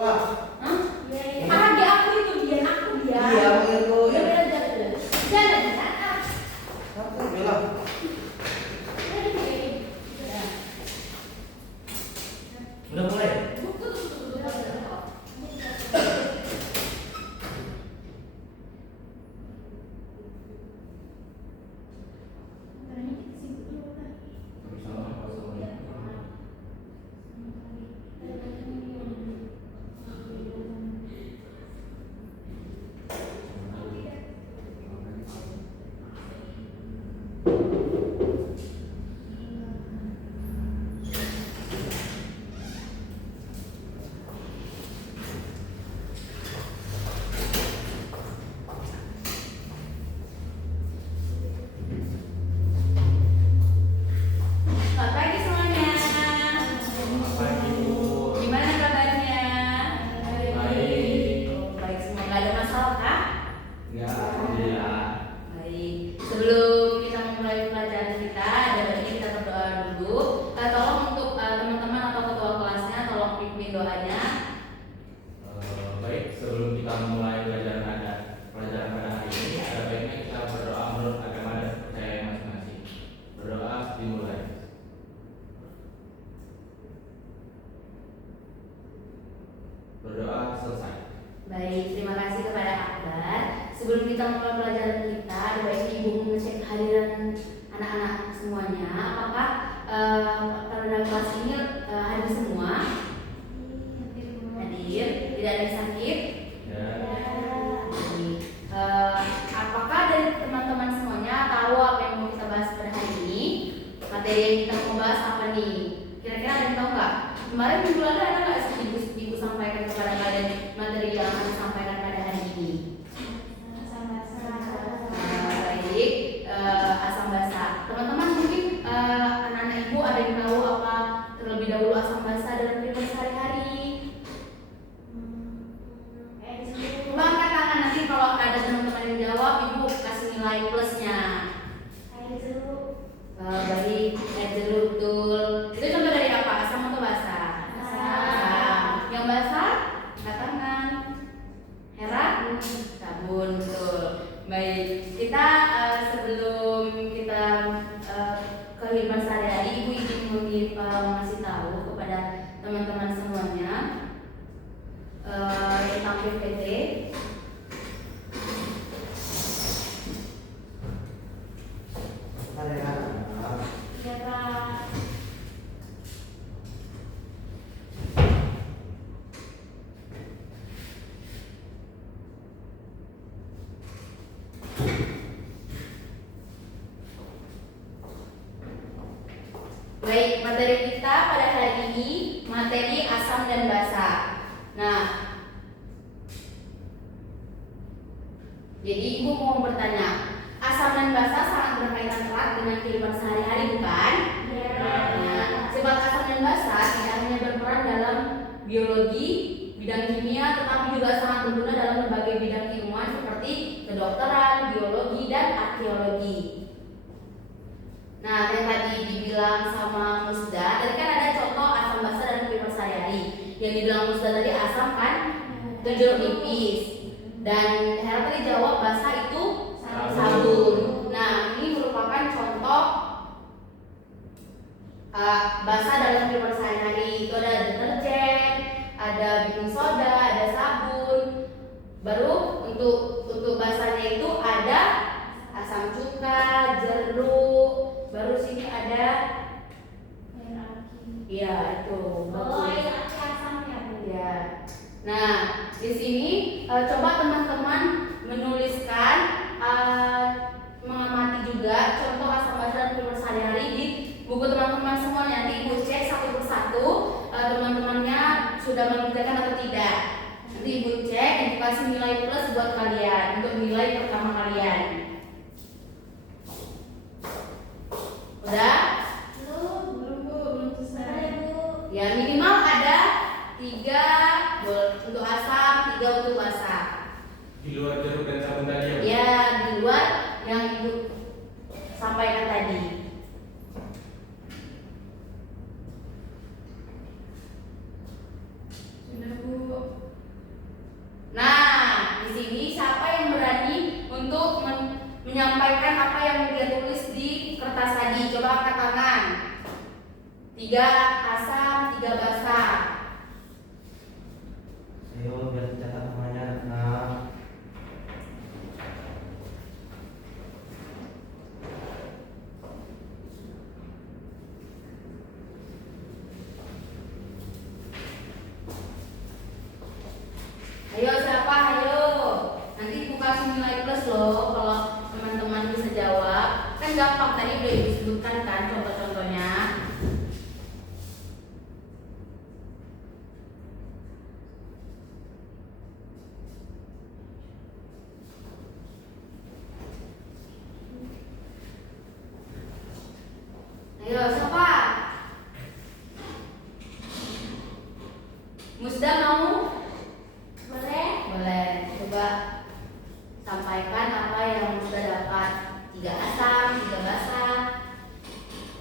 Udah mulai? Berdoa selesai. Baik, terima kasih kepada Akbar. Sebelum kita mulai pelajaran kita, ada baiknya Ibu mengecek kehadiran anak-anak semuanya. Apakah pada kelas ini hadir semua? Hadir, tidak ada yang sakit? Ya. Apakah dari teman-teman semuanya tahu apa yang mau kita bahas pada hari ini? Materi yang kita mau bahas apa nih? Kira-kira ada yang tahu nggak? Kemarin minggu lalu ada nggak sih ibu sampaikan kepada kalian materi yang akan disampaikan pada hari ini? Baik, asam basa. Teman-teman mungkin anak-anak ibu ada yang tahu apa terlebih dahulu asam basa dalam kehidupan sehari-hari? Coba angkat tangan, nanti kalau ada teman-teman yang jawab, ibu kasih nilai plusnya. Baik, air jeruk, betul. Itu contoh dari apa? Asam atau basa? Asam. Yang basa? Angkat tangan. Hera? Sabun, betul. Baik, kita sebelum kita kehidupan sehari-hari, ibu ingin mengasih tahu kepada teman-teman semuanya tentang PPT. Baik, materi kita pada hari ini materi asam dan basa. Nah, jadi ibu mau bertanya, asam dan basa sangat berkaitan erat dengan kehidupan sehari-hari, bukan? Ya. Nah, sifat asam dan basa tidak hanya berperan dalam biologi, bidang kimia, tetapi juga sangat berguna dalam berbagai bidang keilmuan seperti kedokteran, biologi, dan arkeologi. Nah, yang tadi dibilang sama Musda, tadi kan ada contoh asam basa dalam kehidupan sehari-hari. Yang dibilang Musda tadi asam kan itu jeruk nipis, dan Hera tadi jawab basa itu sabun. Nah, ini merupakan contoh basa dalam kehidupan sehari-hari. Itu ada deterjen, ada baking soda, ada sabun. Baru untuk basanya itu ada asam cuka, jeruk. Baru sini ada air aki. Iya, itu. Oh, air aki asamnya, Bu. Ya. Nah, di sini coba teman-teman menuliskan mengamati juga contoh asam basa dalam kehidupan sehari-hari di buku teman-teman semua. Nanti ibu cek satu persatu teman-temannya sudah mengerjakan atau tidak. Nanti ibu cek, ibu kasih nilai plus buat kalian untuk nilai pertama kalian. Udah? Belum selesai, Bu. Ya, minimal ada 3 untuk asam, 3 untuk basa. Di luar jeruk dan sabun tadi ya? Ya, di luar yang ibu sampaikan tadi. Sudah, Bu. 3 asam, 3 basa. Ayo biar dicatat namanya. Nah, Ayo siapa? Ayo. Nanti Ibu kasih nilai plus loh kalau teman-teman bisa jawab. Kan gampang tadi udah Ibu sebutkan kan contoh-contohnya. Ayo siapa? Musda mau? Boleh? Boleh. Coba sampaikan apa yang sudah dapat. 3 asam, 3 basa.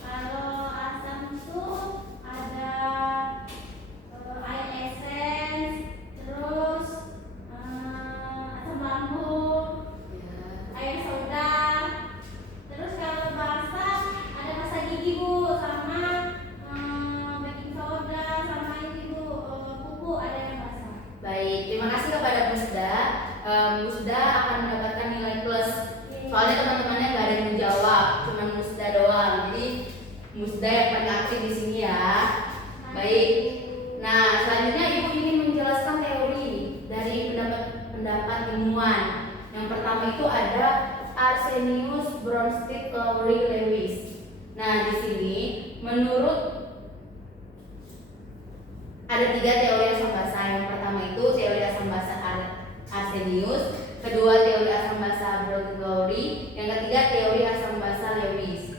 Kalau asam itu ada air essence, terus asam lambung, air soda. Terus kalau basa ada pasta gigi Bu, sama baking soda, sama ini Bu, pupuk ada yang basa. Baik, terima kasih kepada Musda. Musda akan mendapatkan nilai plus. Soalnya teman-temannya nggak ada yang menjawab, cuma Musda doang. Jadi Musda yang paling aktif di sini ya. Baik. Nah, selanjutnya Ibu ingin menjelaskan teori dari pendapat ilmuwan. Yang pertama itu ada Arrhenius, Bronsted, Lowry, Lewis. Nah, di sini menurut ada 3 teori asam basa. Yang pertama itu teori asam basa Arrhenius, kedua teori asam basa Bronsted-Lowry, yang ketiga teori asam basa Lewis.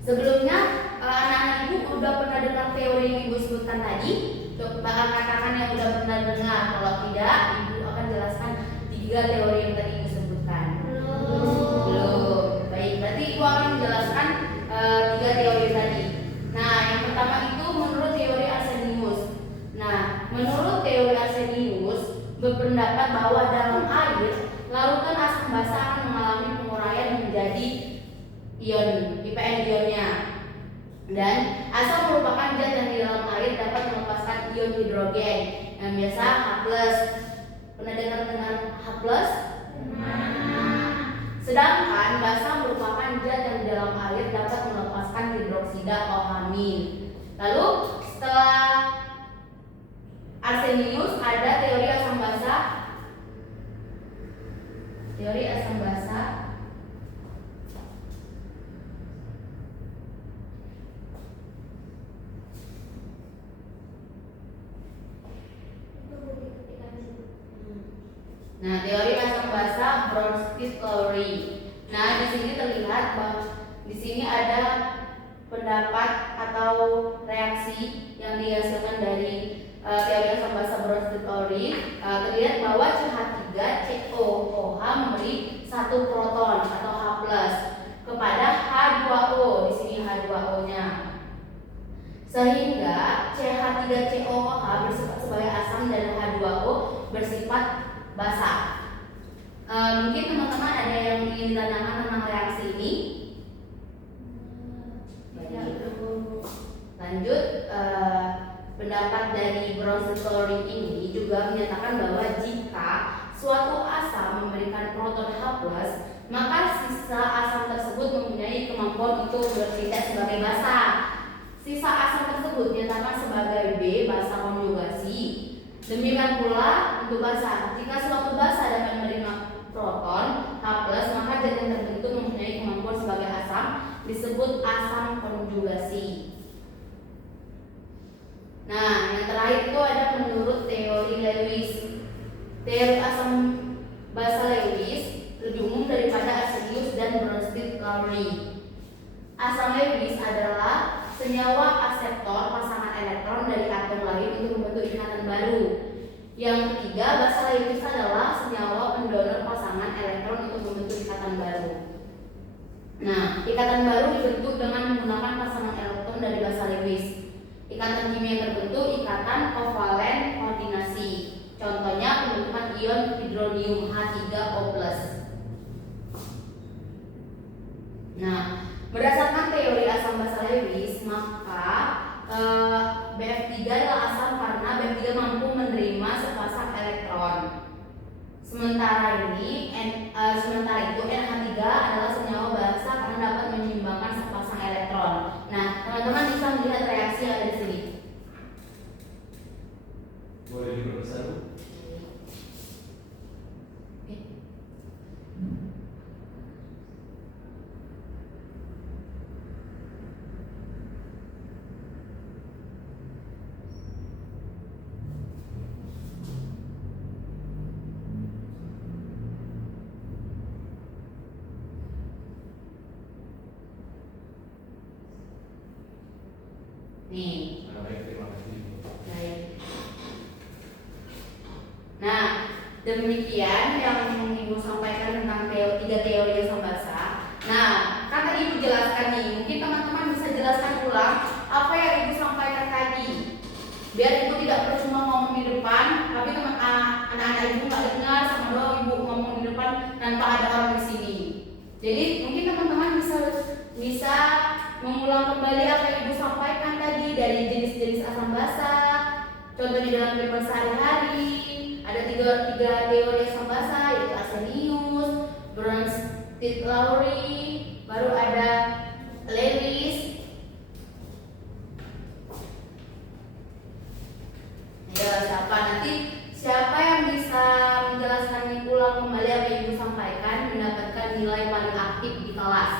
Sebelumnya anak-anak Ibu udah pernah dengar teori yang Ibu sebutkan tadi? Coba katakan yang udah pernah dengar. Kalau tidak, Ibu akan jelaskan 3 teori yang tadi Ibu sebutkan. Belum. Baik, berarti Ibu akan menjelaskan 3 teori tadi. Nah, yang pertama itu menurut teori Arrhenius. Nah, menurut teori Arrhenius berpendapat bahwa dalam air larutan asam basa akan mengalami penguraian menjadi ion, IPN ionnya. Dan asam merupakan zat yang di dalam air dapat melepaskan ion hidrogen yang biasa H+. Pernah dengar H+? Sedangkan basa merupakan zat yang di dalam air dapat melepaskan hidroksida OH-. Lalu setelah Arrhenius ada teori asam basa. Teori asam basa Nah, teori asam basa Bronsted-Lowry. Nah, di sini terlihat bahwa di sini ada pendapat atau reaksi yang dihasilkan dari teori asam basa Bronsted-Lowry. Terlihat bahwa CH3COOH memberi 1 proton atau H+ kepada H2O. Di sini H2O-nya. Sehingga CH3COOH bersifat sebagai asam dan H2O bersifat basa. Mungkin teman-teman ada yang ingin ditanyakan tentang reaksi ini? Lanjut, pendapat dari Bronsted-Lowry ini juga menyatakan bahwa jika suatu asam memberikan proton H+, maka sisa asam tersebut mempunyai kemampuan untuk bertindak sebagai basa. Sisa asam tersebut dinyatakan sebagai B, basa konjugasi. Demikian pula untuk basa. Jika suatu basa dapat menerima proton H+, maka zat yang terbentuk mempunyai kemampuan sebagai asam disebut asam konjugasi. Nah, yang terakhir itu ada menurut teori Lewis. Teori asam basa Lewis lebih umum daripada Arrhenius dan Bronsted-Lowry. Asam Lewis adalah senyawa aseptor pasangan elektron dari atom lain untuk membentuk ikatan baru. Yang ketiga, basa Lewis adalah senyawa pendonor pasangan elektron untuk membentuk ikatan baru. Nah, ikatan baru dibentuk dengan menggunakan pasangan elektron dari basa Lewis. Ikatan kimia yang terbentuk ikatan kovalen koordinasi. Contohnya pembentukan ion hidronium H3O+. Nah, berdasarkan teori asam basa Lewis, maka Boleh diperbesar Bu? Oke. Nih, Baik, terima kasih. baik. Nah, demikian yang Ibu sampaikan tentang tiga teori asam basa. Nah, kan tadi Ibu jelaskan nih, mungkin teman-teman bisa jelaskan ulang apa yang Ibu sampaikan tadi. Biar Ibu tidak percuma ngomong di depan, tapi anak-anak Ibu nggak dengar sama doang Ibu ngomong di depan tanpa ada orang di sini. Jadi mungkin teman-teman bisa mengulang kembali apa yang Ibu sampaikan tadi dari jenis-jenis asam basa. Contohnya dalam kehidupan sehari-hari ada tiga teori asam basa, yaitu Arrhenius, Bronsted-Lowry, baru ada Lewis. Ya, siapa yang bisa menjelaskan ulang kembali apa yang Ibu sampaikan mendapatkan nilai paling aktif di kelas.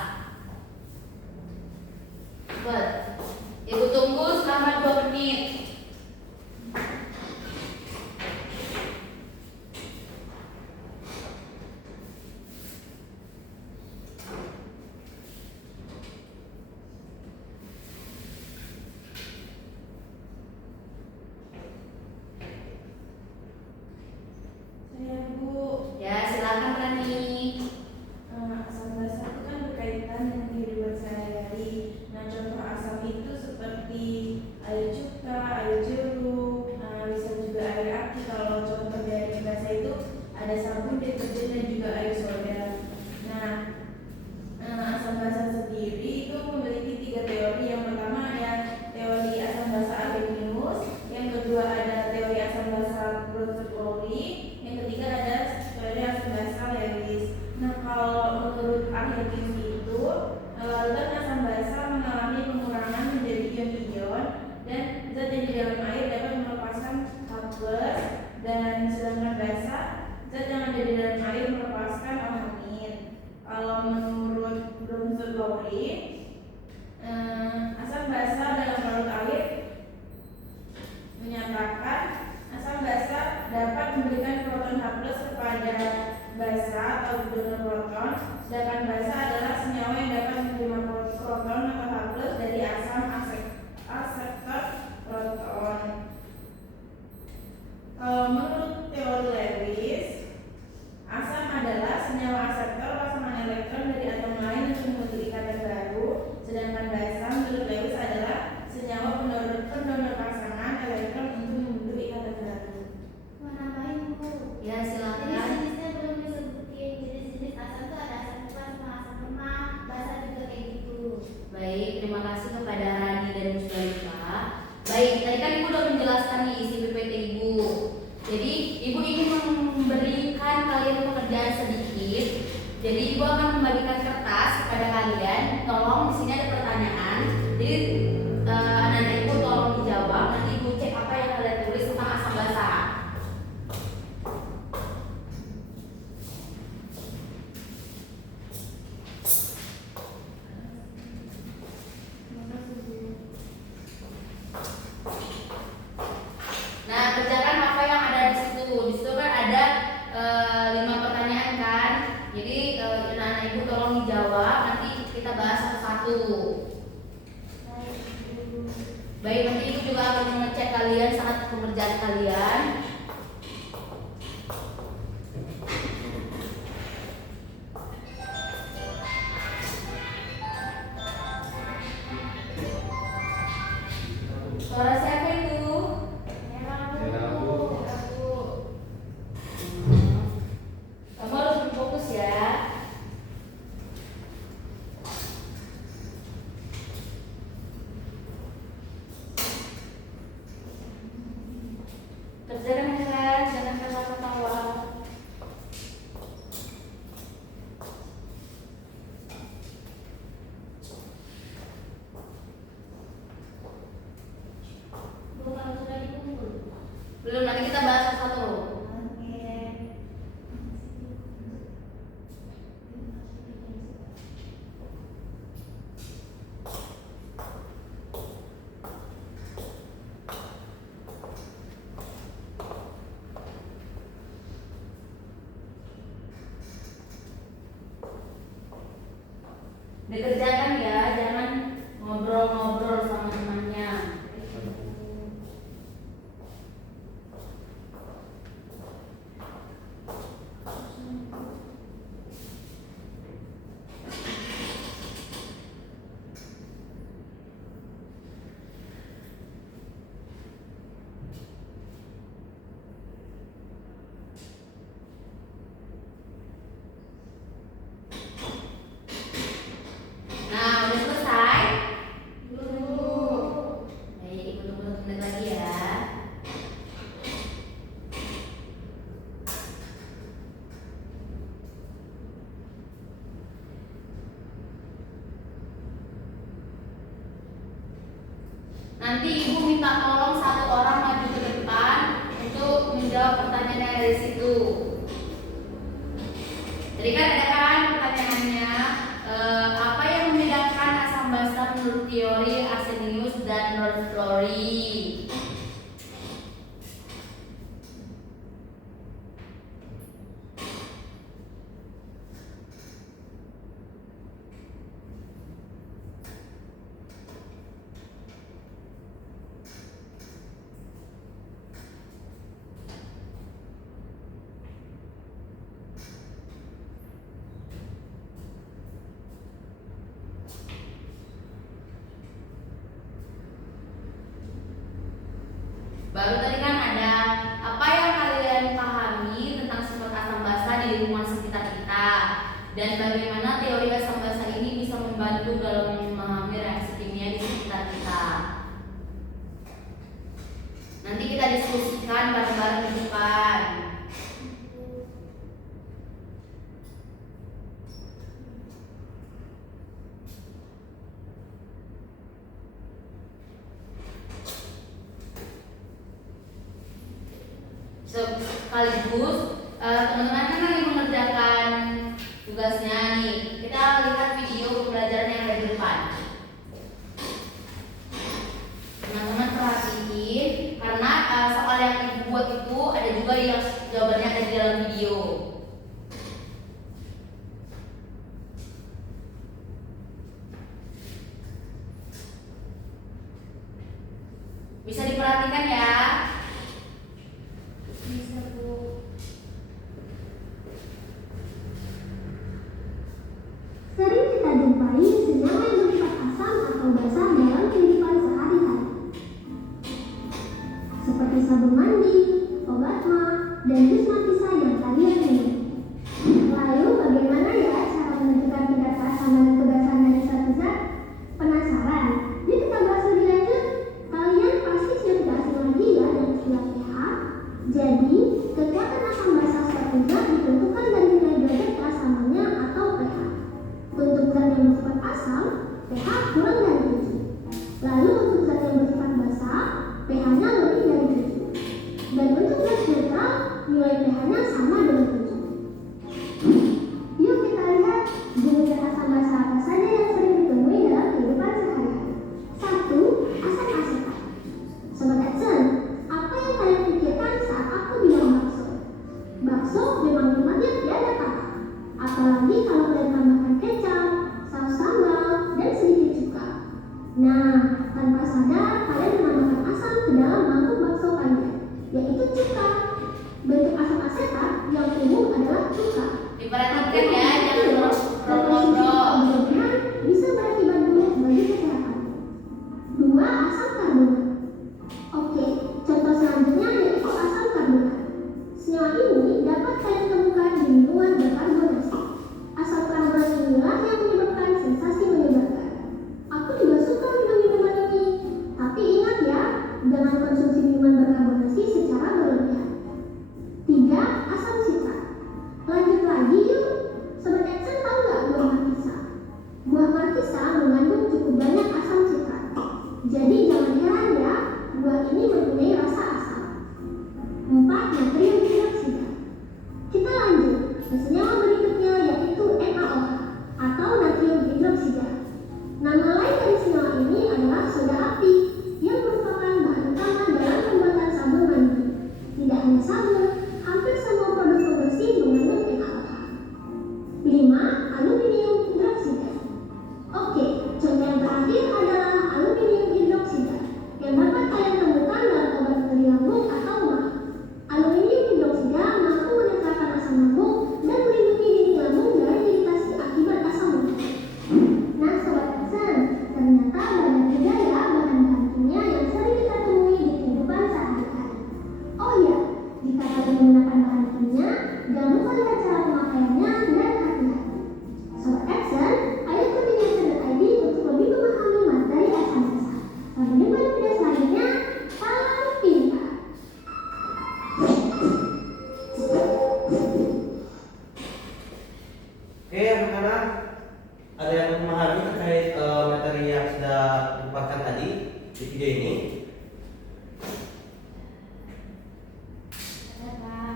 Cepat. Ibu tunggu selama 2 menit. Saya Bu. Ya, silakan Rani. Asam basa itu kan berkaitan dengan kehidupan sehari-hari. Nah, contoh asam itu seperti air cuka, air jeruk, bisa juga air aki. Kalau contoh dari basa itu ada sabun, deterjen, dan juga air soda. Nah, asam basa sendiri itu memiliki 3 teori. Yang pertama ya teori asam basa Arrhenius, yang kedua ada teori asam basa Bronsted-Lowry, yang ketiga ada teori asam basa Lewis. Nah, kalau menurut Arrhenius itu larutan asam basa mengalami pengurangan menjadi ion-ion dan zat yang di dalam air dapat melepaskan H+, dan sedangkan basa zat yang ada di dalam air melepaskan O-. Kalau menurut Bronsted-Lowry, asam basa dalam larut air menyatakan asam basa dapat memberikan proton H+ kepada basa atau donor proton, sedangkan basa adalah senyawa yang dapat menerima proton atau H+ dari asam akseptor proton. Kalau menurut teori Lewis, asam adalah senyawa akseptor pasangan elektron dari atom lain untuk membentuk ikatan baru, sedangkan basa menurut Lewis adalah senyawa pendonor pasangan elektron untuk membentuk ikatan baru. Mau nambahin Bu? Ya, Jadi silakan. jenisnya belum disebutin. Jenis-jenis asam itu ada asam kuat sama asam lemah. Basa juga kayak gitu. Baik, terima kasih kepada Rani dan Musdalifah. Baik, tadi kan Ibu udah menjelaskan nih isi PPT Ibu. Jadi Ibu ingin memberikan kalian pekerjaan sedikit. Jadi Ibu akan membagikan kertas kepada kalian. Tolong di sini ada pertanyaan. Jadi anak-anak Ibu tolong dijawab. Nanti Ibu cek apa yang kalian tulis tentang asam basa. Nah, kerjakan apa yang ada di situ. Di situ kan ada 5 pertanyaan kan. Jadi anak-anak Ibu tolong dijawab. Nanti kita bahas satu-satu. Baik, nanti Ibu juga akan mengecek kalian saat pengerjaan kalian. Suara siapa itu? Merah, Bu. Kamu harus berfokus ya. Kerja dengan keras, jangan ketawa-ketawa. Bu, kalau sudah dikumpul. Belum, nanti kita bahas satu-satu. Oke. Dikerjakan ya, jangan ngobrol-ngobrol sama temannya. Nah, udah selesai? Baik, ibu tunggu 1 menit lagi ya. Nanti ibu minta tolong 1 orang maju ke depan untuk menjawab pertanyaan yang dari situ. Jadi kan ada kan pertanyaannya, apa yang membedakan asam basa menurut teori Arsenius dan Rolf Fleury? Baru tadi kan ada apa yang kalian pahami tentang sifat asam basa di lingkungan sekitar kita dan bagaimana teori asam basa ini bisa membantu dalam memahami reaksi kimia di sekitar kita. Nanti kita diskusikan bareng-bareng di depan. Sekaligus teman-teman kan lagi mengerjakan tugasnya nih. Kita lihat video pembelajaran yang ada di depan. Teman-teman perhatiin karena soal yang ibu buat itu ada juga yang jawabannya ada di dalam video. Bisa diperhatikan ya. Bisa, Bu. Sering kita jumpai senyawa yang bersifat asam atau basa dalam kehidupan sehari-hari, seperti sabun mandi, obat mah, dan jus matisa yang kalian minum. Lalu bagaimana ya cara menentukan tingkat keasaman dan kebasahan dari satu zat? Penasaran? Yuk kita bahas lebih lanjut. Kalian pasti sudah tidak asing lagi ya dengan istilah pH. Jadi, kekuatan asam basa suatu zat ditentukan dari nilai derajat keasamannya atau pH. Untuk zat yang bersifat asam, pH kurang dari 7. Lalu untuk zat yang bersifat basa, pH-nya lebih dari 7. Dan untuk zat netral, nilai pH-nya sama dengan 7. Yuk kita lihat jenis zat asam basa apa saja yang sering ditemui dalam kehidupan sehari-hari. 1. Asam asetat. Sobat Edson, apa yang kalian pikirkan saat aku bilang bakso? Bakso memang nikmatnya tiada kata. Apalagi kalau kalian tambahkan kecap, saus sambal, dan sedikit cuka. Nah, tanpa sadar kalian menambahkan asam ke dalam mangkuk bakso kalian, yaitu cuka. Bentuk asam asetat yang umum adalah cuka. Diperhatikan ya, jangan Dan ngobrol-ngobrol. berlebihan bisa berakibat buruk bagi kesehatan. 2. Asam karbonat. Oke, contoh selanjutnya yaitu asam karbonat. Senyawa ini dapat kalian temukan di lingkungan berkarbonasi. Asam karbonat inilah yang menyebabkan sensasi menyegarkan. Aku juga suka minum minuman ini. Tapi ingat ya, jangan konsumsi minuman berkarbonasi secara berlebihan. 3. Asam sitrat. Lanjut lagi yuk. Sobat Edson tahu 4 natrium hidroksida. Kita lanjut ke senyawa berikutnya yaitu NaOH atau natrium hidroksida. Nama lain dari senyawa ini adalah soda api yang merupakan bahan utama dalam pembuatan sabun mandi. Tidak hanya sabun, hampir semua produk pembersih mengandung NaOH. 5. Aluminium hidroksida. Oke, contoh yang terakhir adalah aluminium hidroksida yang dapat kalian temukan dalam obat nyeri lambung atau MAH. Aluminium hidroksida mampu menetralkan asam lambung dan melindungi dinding lambung dari iritasi akibat asam lambung. Nah, sobat Aksen, ternyata banyak juga ya bahan-bahan kimia yang sering kita temui di kehidupan sehari-hari. Oh ya, jika kalian menggunakan bahan kimia, jangan lupa lihat cara pemakaiannya dan hati-hati. Sobat Aksen, ayo ikuti Nature.id untuk lebih memahami materi asam dasar. Sampai jumpa di video selanjutnya. Salam pintar. Oke anak-anak, ada yang memahami terkait materi yang sudah dipaparkan tadi di video ini? Ada Kak.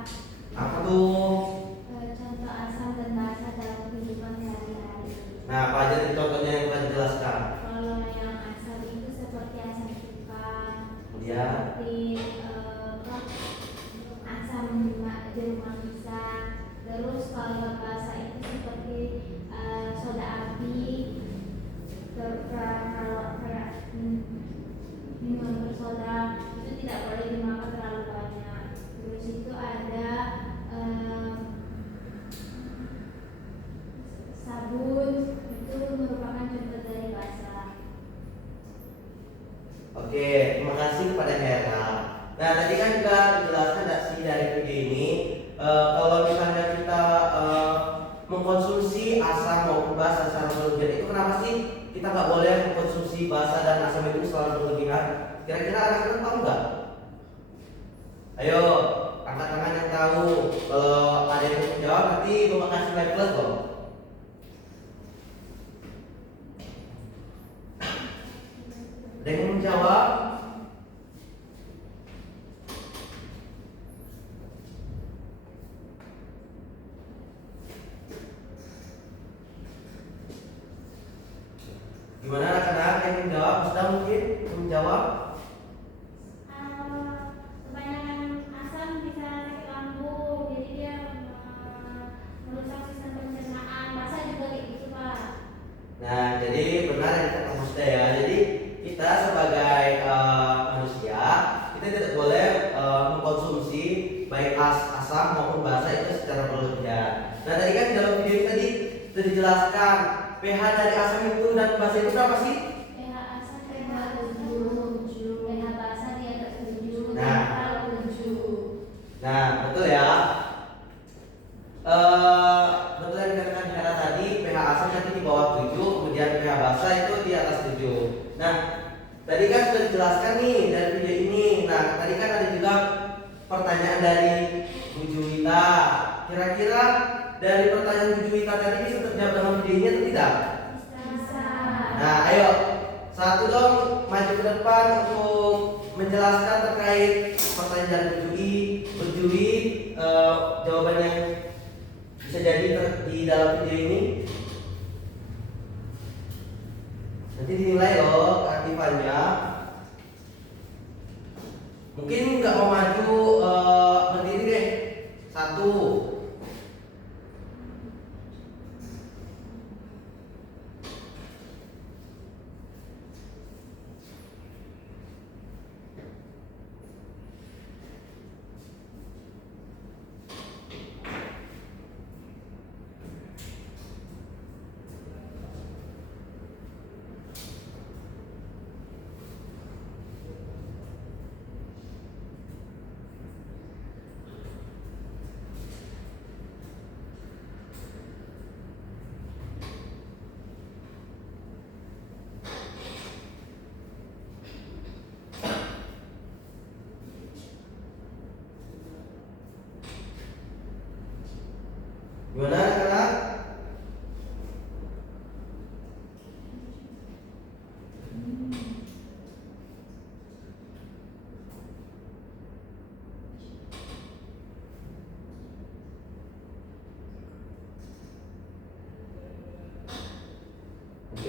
Apa tuh? Contoh asam dan basa dalam kehidupan sehari-hari. Nah, apa aja nih contohnya yang telah dijelaskan? Kalau yang asam itu seperti asam cuka, Kemudian, seperti asam jeruk pisang. Terus kalau yang basa itu seperti soda api. Minuman bersoda itu tidak boleh dimakan terlalu banyak. Terus itu ada sabun, itu merupakan contoh dari basa. oke, terima kasih kepada Hera. Nah, tadi kan juga dijelaskan dari video ini, kalau misalnya kita mengkonsumsi asam maupun basa secara berlebihan, itu kenapa sih kita nggak boleh mengkonsumsi basa dan asam itu secara berlebihan? Kira-kira anak-anak tahu nggak? Ayo, angkat tangan yang tahu. Kalau ada yang mau jawab, nanti Bapak kasih live plus loh. Ada yang mau menjawab? Gimana anak-anak yang menjawab? Sudah mungkin menjawab? Kebanyakan asam bisa sakit lambung, jadi dia merusak sistem pencernaan. Basa juga kayak gitu Pak. Nah, jadi benar yang kata Musda ya. Jadi kita sebagai manusia, kita tidak boleh mengkonsumsi baik asam maupun basa itu secara berlebihan. Nah, tadi kan dalam video ini tadi sudah dijelaskan pH dari asam itu dan basa itu berapa sih? pH asam pH 7, pH basa di atas 7, Nah. netral 7. Nah, betul ya. Betul yang dikatakan Hera tadi, pH asam nanti di bawah 7, kemudian pH basa itu di atas 7. Nah, tadi kan sudah dijelaskan nih dari video ini. Nah, tadi kan ada juga pertanyaan dari Bu Juwita. Kira-kira dari pertanyaan Bu Juwita tadi bisa terjawab dalam video ini atau tidak? Bisa. Nah, ayo satu dong maju ke depan untuk menjelaskan terkait pertanyaan dari Bu Juwi, jawaban yang bisa jadi di dalam video ini. Nanti dinilai loh keaktifannya. Mungkin nggak mau maju, berdiri deh. Satu. Gimana anak-anak?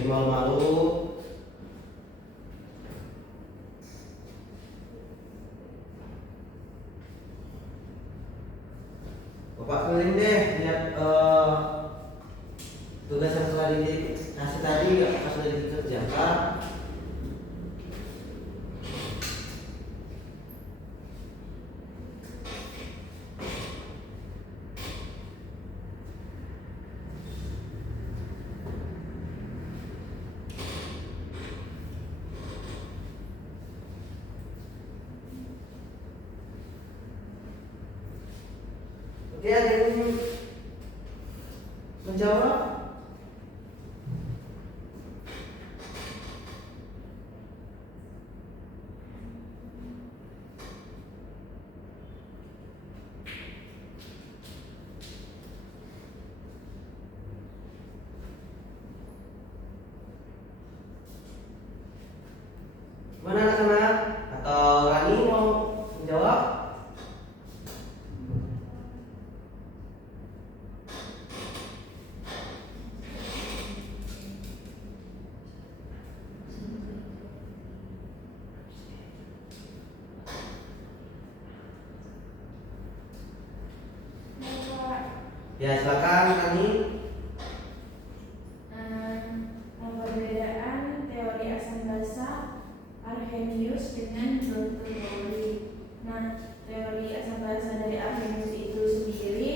usah malu-malu. Bapak keliling deh lihat tugas yang telah dikasih tadi apakah sudah dikerjakan. Oke, ada yang ingin menjawab? Mana anak-anak? Atau Rani mau menjawab? Ya, silakan Rani. Perbedaan teori asam basa Arrhenius dengan Brondolfini. Nah, teori asam basa dari Arrhenius itu sendiri,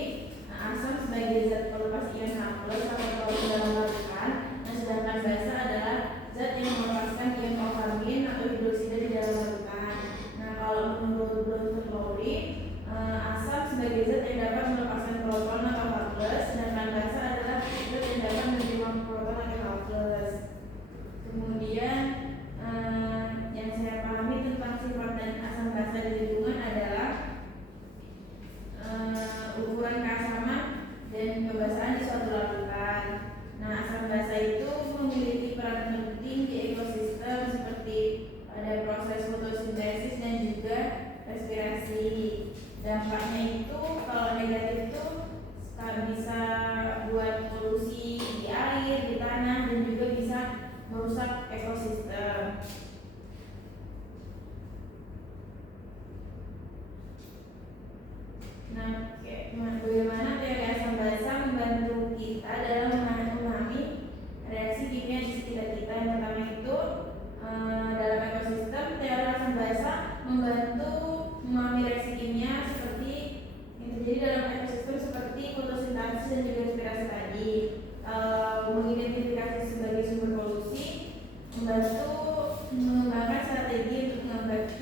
asam sebagai zat pelepas ion H+ atau dalam larutan. Nah, sedangkan basa adalah zat yang melepaskan ion O-, atau hidroksida di dalam larutan. Nah, kalau menurut Brondolfini, asam sebagai zat yang dapat melepaskan proton atau H+, sedangkan basa adalah zat yang dapat menerima proton atau H+. Kemudian yang saya pahami tentang sifat dan asam basa di lingkungan adalah ukuran keasaman dan kebasahan di suatu larutan. Nah, asam basa itu memiliki peran penting di ekosistem seperti pada proses fotosintesis dan juga respirasi. Dampaknya itu kalau negatif itu bisa buat polusi di air, di tanah, dan juga bisa merusak ekosistem. Nah, bagaimana teori asam basa membantu kita dalam memahami reaksi kimia di sekitar kita? Yang pertama itu dalam ekosistem, teori asam basa membantu memahami reaksi kimia seperti yang terjadi dalam ekosistem seperti fotosintesis dan juga respirasi tadi. Mengidentifikasi sebagai sumber polusi, membantu mengembangkan strategi untuk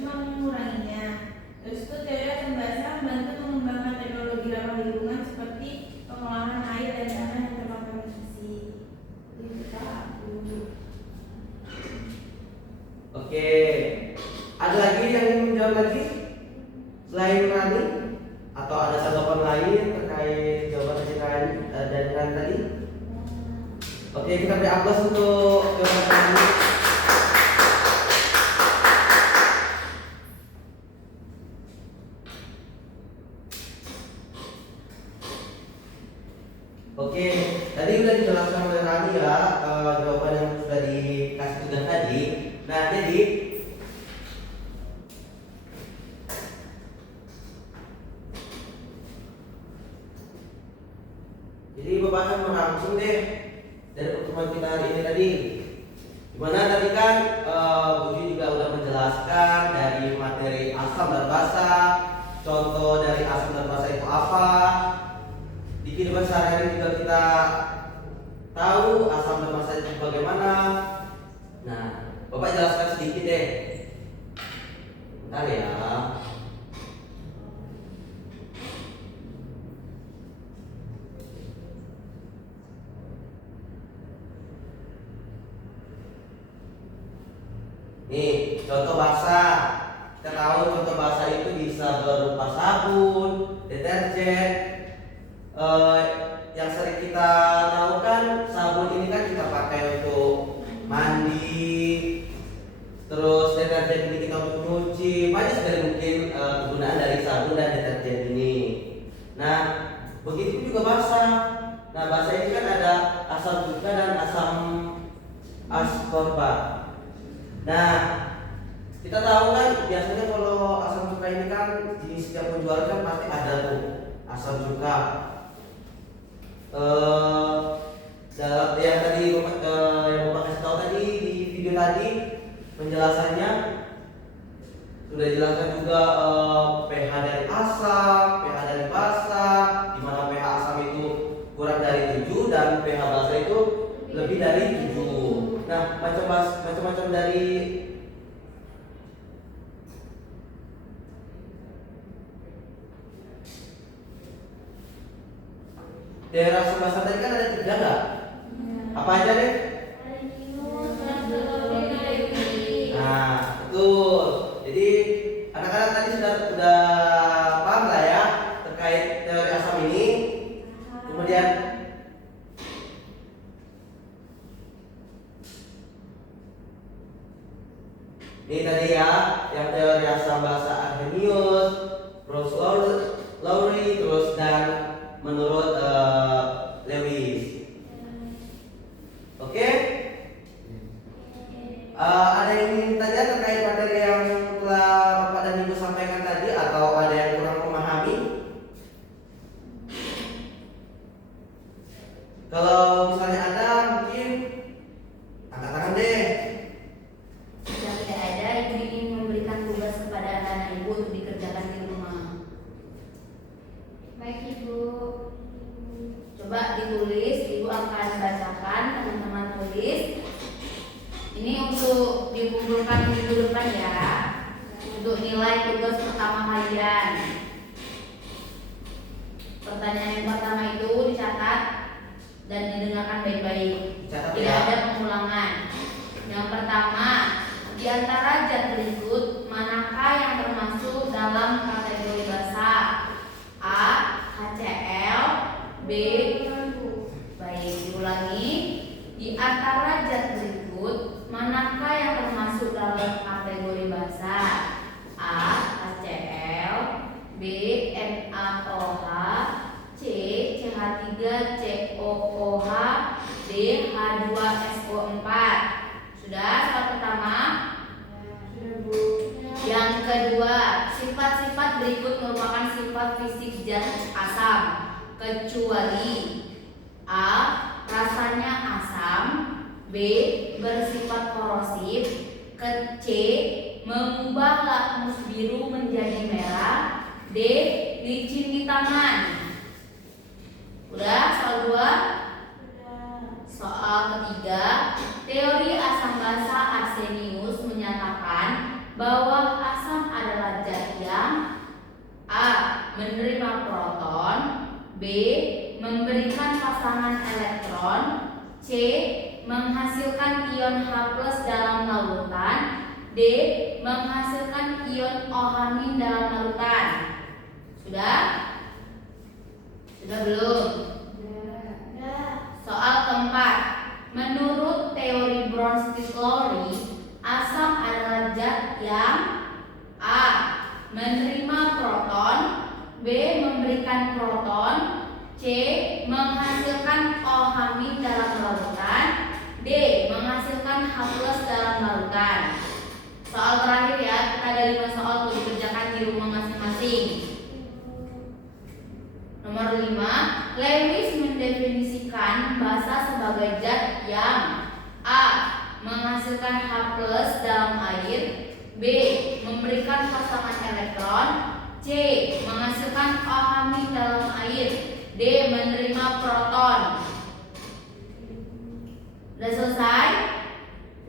menguranginya. Terus itu teori asam basa membantu mengembangkan teknologi ramah lingkungan seperti pengolahan air dan tanah yang terkontaminasi. Itu Pak. Oke, ada lagi yang ingin menjawab lagi selain Rani? Atau ada tanggapan lain terkait jawaban dari Rani tadi? Oke, kita beri aplaus untuk jawaban Rani. Oke, tadi sudah dijelaskan oleh Rani ya jawaban yang sudah dikasih tugas tadi. Nah, jadi Bapak akan merangkum deh dari pertemuan kita hari ini tadi. Dimana tadi kan Budi juga udah menjelaskan dari materi asam dan basa, contoh dari asam dan basa itu apa. Di kehidupan sehari-hari juga kita tahu asam dan basa itu bagaimana. Nah, Bapak jelaskan sedikit deh. Bentar ya. Nih, contoh basa. Kita tahu contoh basa itu bisa berupa sabun, deterjen. Yang sering kita tahu kan sabun ini kan kita pakai untuk mandi. Terus deterjen ini kita untuk nyuci. Banyak sekali mungkin kegunaan dari sabun dan deterjen ini. Nah, begitu juga basa. Nah, basa ini kan ada asam juga dan asam ascorbat. Nah, kita tahu kan biasanya kalau asam cuka ini kan di setiap penjual kan pasti ada tuh asam cuka. Dalam yang tadi yang Bapak kasih tahu tadi di video tadi penjelasannya sudah jelaskan juga pH dari asam, pH dari basa, di mana pH asam itu kurang dari 7 dan pH basa itu lebih dari 7. Nah, macam-macam dari daerah asam basa tadi kan ada 3 enggak? Apa aja deh? Nah, betul. Jadi anak-anak tadi sudah paham lah ya terkait teori asam ini. Kemudian ini tadi ya yang teori asam basa Arrhenius, Lowry, terus dan menurut Lewis. Oke? Ada yang ingin tanya terkait materi yang telah Bapak dan Ibu sampaikan tadi atau ada yang kurang memahami? Kalau misalnya ada, mungkin angkat tangan deh. Jika tidak ada, Ibu ingin memberikan tugas kepada anak-anak Ibu untuk dikerjakan di rumah. Baik Ibu. Coba ditulis, Ibu akan bacakan, teman-teman tulis. Ini untuk dikumpulkan minggu depan ya, untuk nilai tugas pertama kalian. Pertanyaan yang pertama itu dicatat dan didengarkan baik-baik. Dicatat Tidak ya. ada pengulangan. Yang pertama, di antara zat berikut manakah yang termasuk dalam kategori basa? A. HCl, B. Baik, diulangi. Di antara zat berikut manakah yang termasuk dalam kategori basa? A. HCl, B. NaOH, C. CH3COOH, D. H2SO4. Sudah soal pertama? Sudah Bu. Yang kedua, sifat-sifat berikut merupakan sifat fisik zat asam kecuali A. Rasanya asam, B. Bersifat korosif, C. Mengubah lakmus biru menjadi merah, D. Licin di tangan. Udah soal 2? Soal ketiga, teori asam basa Arrhenius menyatakan bahwa asam adalah zat yang A. Menerima proton, B. Memberikan pasangan elektron, C. Menghasilkan ion H+ dalam larutan, D. Menghasilkan ion OH- dalam larutan. Sudah? Sudah belum? Soal keempat, menurut teori Bronsted-Lowry, asam adalah zat yang A. Menerima proton, B. Memberikan proton, C. Menghasilkan OH- dalam larutan, D. Menghasilkan H+ dalam larutan. Soal terakhir ya, kita ada 5 soal untuk dikerjakan di rumah masing-masing. Nomor 5, Lewis mendefinisikan basa sebagai zat yang A. Menghasilkan H+ dalam air, B. Memberikan pasangan elektron, C. Menghasilkan OH- dalam air, D. Menerima proton. Sudah selesai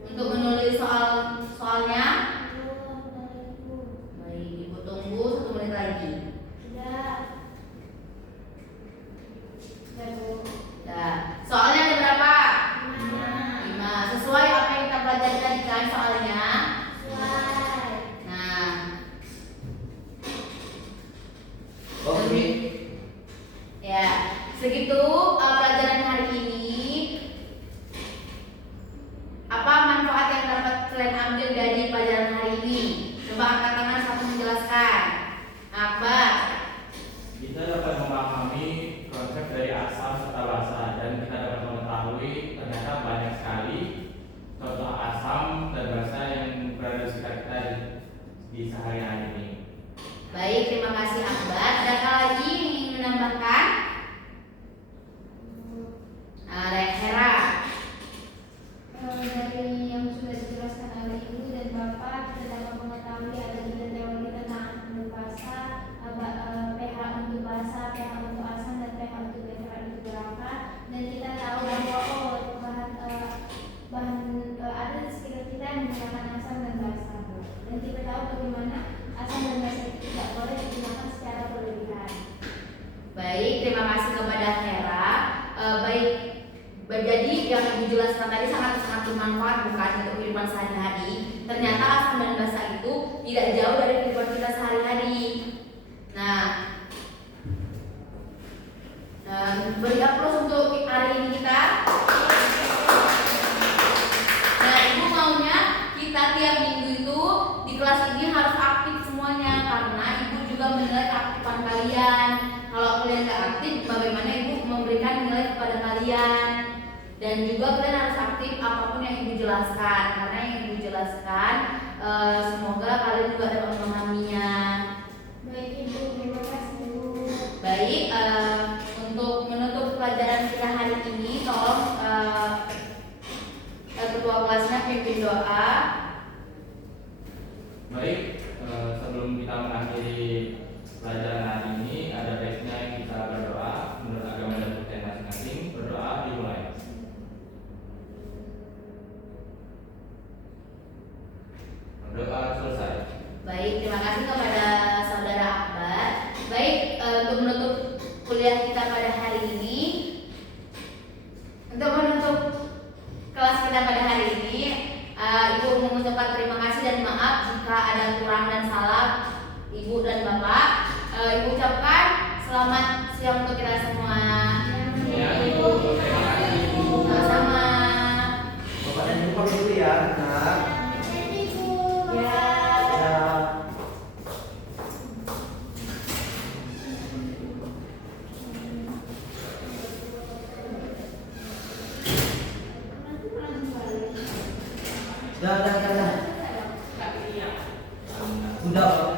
untuk menulis soalnya? Baik, Ibu tunggu 1 menit lagi. Nah, soalnya ada berapa? 5. Sesuai apa yang kita pelajari tadi kan soalnya? Nah, Oke. ya, segitu pelajaran hari ini. Apa manfaat yang dapat kalian ambil dari pelajaran hari ini? Coba angkat tangan satu menjelaskan. Akbar. Kita dapat memahami konsep dari asam serta basa dan kita dapat mengetahui ternyata banyak sekali di sehari-hari ini. Baik, terima kasih Akbar. Ada lagi yang ingin menambahkan? Hera. Dari yang sudah dijelaskan oleh Ibu dan Bapak, kita dapat mengetahui ada 3 teori tentang aktif bahasa, pH untuk bahasa, pH untuk asam, dan pH untuk beta untuk berapa. Dan kita tahu bahwa bahan ada di sekitar kita yang menggunakan asam dan basa. Dan kita tahu bagaimana asam dan basa itu tidak boleh digunakan secara berlebihan. Baik, terima kasih kepada Hera. Baik, jadi yang Ibu jelaskan tadi sangat bermanfaat bukan untuk kehidupan sehari-hari. Ternyata asam dan basa itu tidak jauh dari kehidupan kita sehari-hari. Nah, beri aplaus untuk hari ini kita. Nah, Ibu maunya kita tiap minggu itu di kelas ini harus aktif semuanya karena Ibu juga menilai keaktifan kalian. Kalau kalian nggak aktif, bagaimana Ibu memberikan nilai kepada kalian? Dan juga kalian harus aktif apapun yang Ibu jelaskan karena yang Ibu jelaskan semoga kalian juga dapat memahaminya. Baik Ibu, terima kasih Ibu. Baik, untuk menutup pelajaran kita hari ini, tolong ketua kelasnya pimpin doa. Baik, sebelum kita mengakhiri pelajaran hari ini, ada baiknya kita berdoa menurut agama dan percayaan masing-masing. Berdoa dimulai. Berdoa selesai. Baik, terima kasih kepada saudara Akbar. Baik, untuk menutup kuliah kita pada hari ini, untuk menutup kelas kita pada hari ini, Ibu mengucapkan terima kasih dan maaf jika ada kurang dan salah Ibu dan Bapak. Ibu ucapkan selamat siang untuk kita semua. Ya, Ibu, terima kasih. Sama-sama. Bapak dan Ibu pamit dulu ya. Nah. Ya. Ya. Dah. Udah.